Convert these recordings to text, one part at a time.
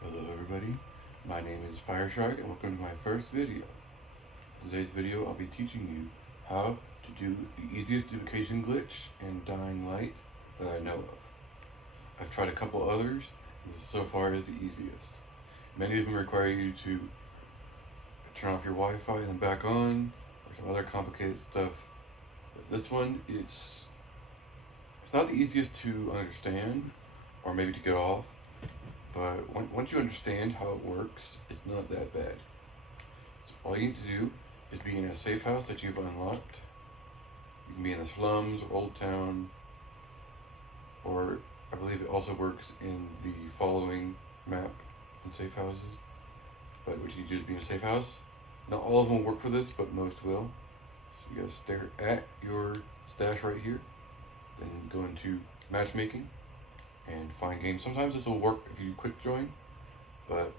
Hello everybody, my name is Fireshark and welcome to my first video. In today's video I'll be teaching you how to do the easiest duplication glitch in Dying Light that I know of. I've tried a couple others and this so far is the easiest. Many of them require you to turn off your Wi-Fi and then back on, or some other complicated stuff. But this one, it's not the easiest to understand or maybe to get off. But once you understand how it works, it's not that bad. So all you need to do is be in a safe house that you've unlocked. You can be in the slums or Old Town, or I believe it also works in the following map in safe houses. But what you do is be in a safe house. Not all of them will work for this, but most will. So you gotta stare at your stash right here, then go into matchmaking and find games. Sometimes this will work if you quick join, but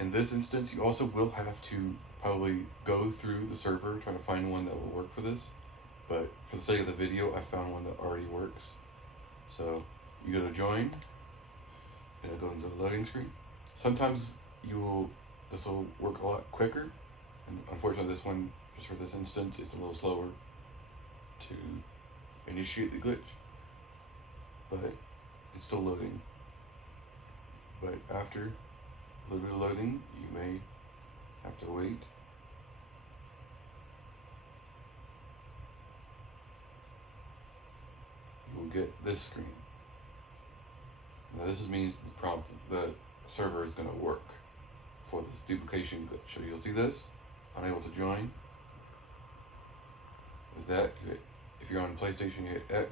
in this instance you also will have to probably go through the server trying to find one that will work for this, but for the sake of the video I found one that already works. So you go to join and it'll go into the loading screen. Sometimes this will work a lot quicker, and unfortunately this one, just for this instance, it's a little slower to initiate the glitch, but it's still loading. But after a little bit of loading, you may have to wait. You will get this screen. Now this means the server is going to work for this duplication glitch. So you'll see this, unable to join. With that, if you're on PlayStation, you hit X.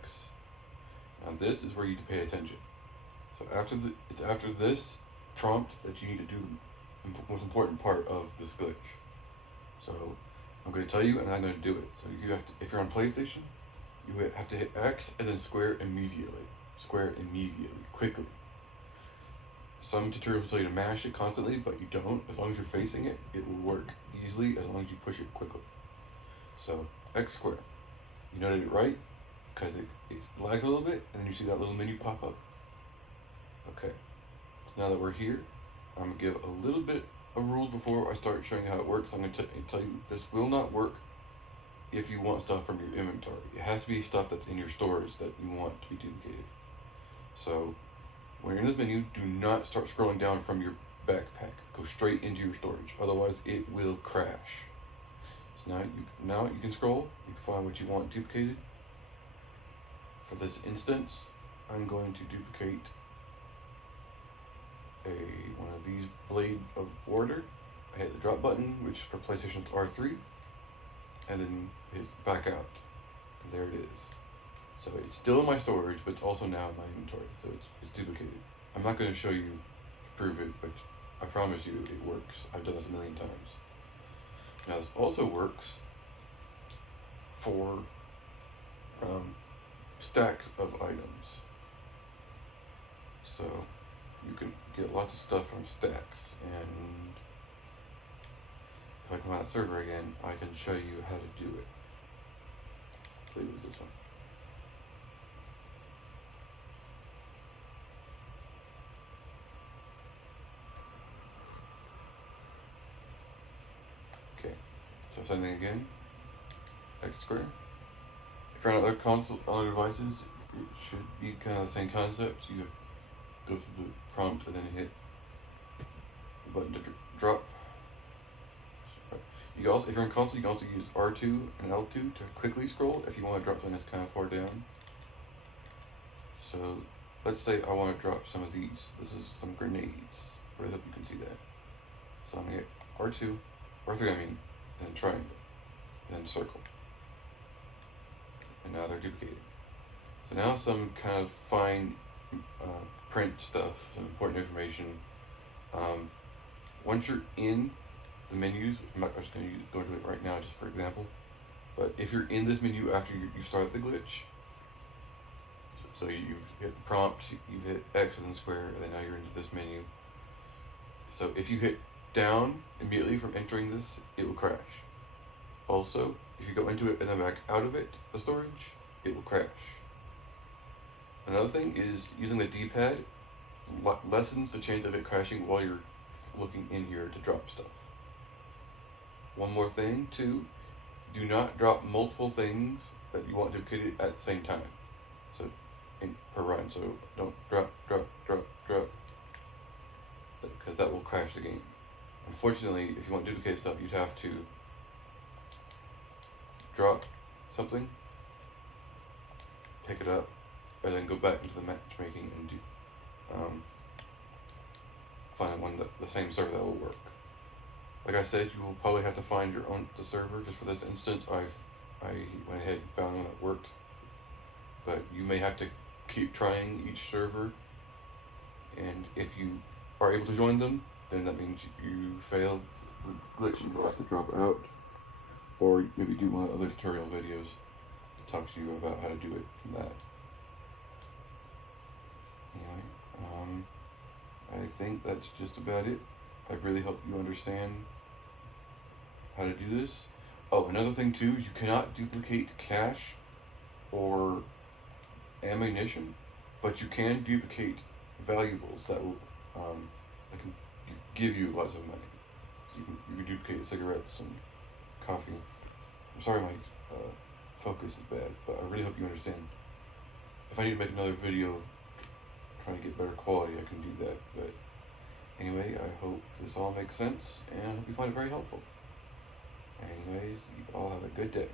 Now this is where you need to pay attention. So it's after this prompt that you need to do the most important part of this glitch. So I'm going to tell you and I'm going to do it. So you have to, if you're on PlayStation, you have to hit X and then square immediately. Square immediately, quickly. Some tutorials will tell you to mash it constantly, but you don't. As long as you're facing it, it will work easily as long as you push it quickly. So X square. You noted it right, because it lags a little bit, and then you see that little menu pop up. Okay, so now that we're here, I'm going to give a little bit of rules before I start showing you how it works. I'm going to tell you this will not work if you want stuff from your inventory. It has to be stuff that's in your storage that you want to be duplicated. So when you're in this menu, do not start scrolling down from your backpack. Go straight into your storage, otherwise it will crash. So now you can scroll, you can find what you want duplicated. For this instance, I'm going to duplicate one of these Blade of Order. I hit the drop button, which for PlayStation is R3, and then hit back out, and there it is. So it's still in my storage, but it's also now in my inventory, so it's duplicated. I'm not going to show you to prove it, but I promise you it works. I've done this a million times. Now this also works for stacks of items. So you can get lots of stuff from stacks, and if I come out of the server again, I can show you how to do it. I believe it was this one. Okay, so same thing again, X square. If you're on other devices, it should be kind of the same concept. You go through the prompt and then hit the button to drop. You can also, if you're in console, you can also use R2 and L2 to quickly scroll if you want to drop something that's kind of far down. So let's say I want to drop some of these. This is some grenades. I really hope you can see that. So I'm going to hit R3 I mean, and then triangle, and then circle. And now they're duplicated. So now some kind of fine print stuff, some important information. Once you're in the menus, I'm not just going to go into it right now just for example, but if you're in this menu after you start the glitch, so you've hit the prompt, you've hit X and then square, and then now you're into this menu. So if you hit down immediately from entering this, it will crash. Also, if you go into it and then back out of it, the storage, it will crash. Another thing is using the D-pad lessens the chance of it crashing while you're looking in here to drop stuff. One more thing too, do not drop multiple things that you want duplicated at the same time. So per run, so don't drop, because that will crash the game. Unfortunately, if you want duplicate stuff, you'd have to drop something, pick it up, and then go back into the matchmaking and find one the same server that will work. Like I said, you will probably have to find your own server. Just for this instance, I went ahead and found one that worked, but you may have to keep trying each server, and if you are able to join them, then that means you failed the glitch and you'll have to drop out, or maybe do one of the other tutorial videos that talks to you about how to do it from that. Anyway, I think that's just about it. I really hope you understand how to do this. Oh, another thing too is you cannot duplicate cash or ammunition, but you can duplicate valuables that will that can give you lots of money. So you can duplicate cigarettes and coffee. I'm sorry my focus is bad, but I really hope you understand. If I need to make another video trying to get better quality, I can do that. But anyway, I hope this all makes sense, and I hope you find it very helpful. Anyways, you all have a good day.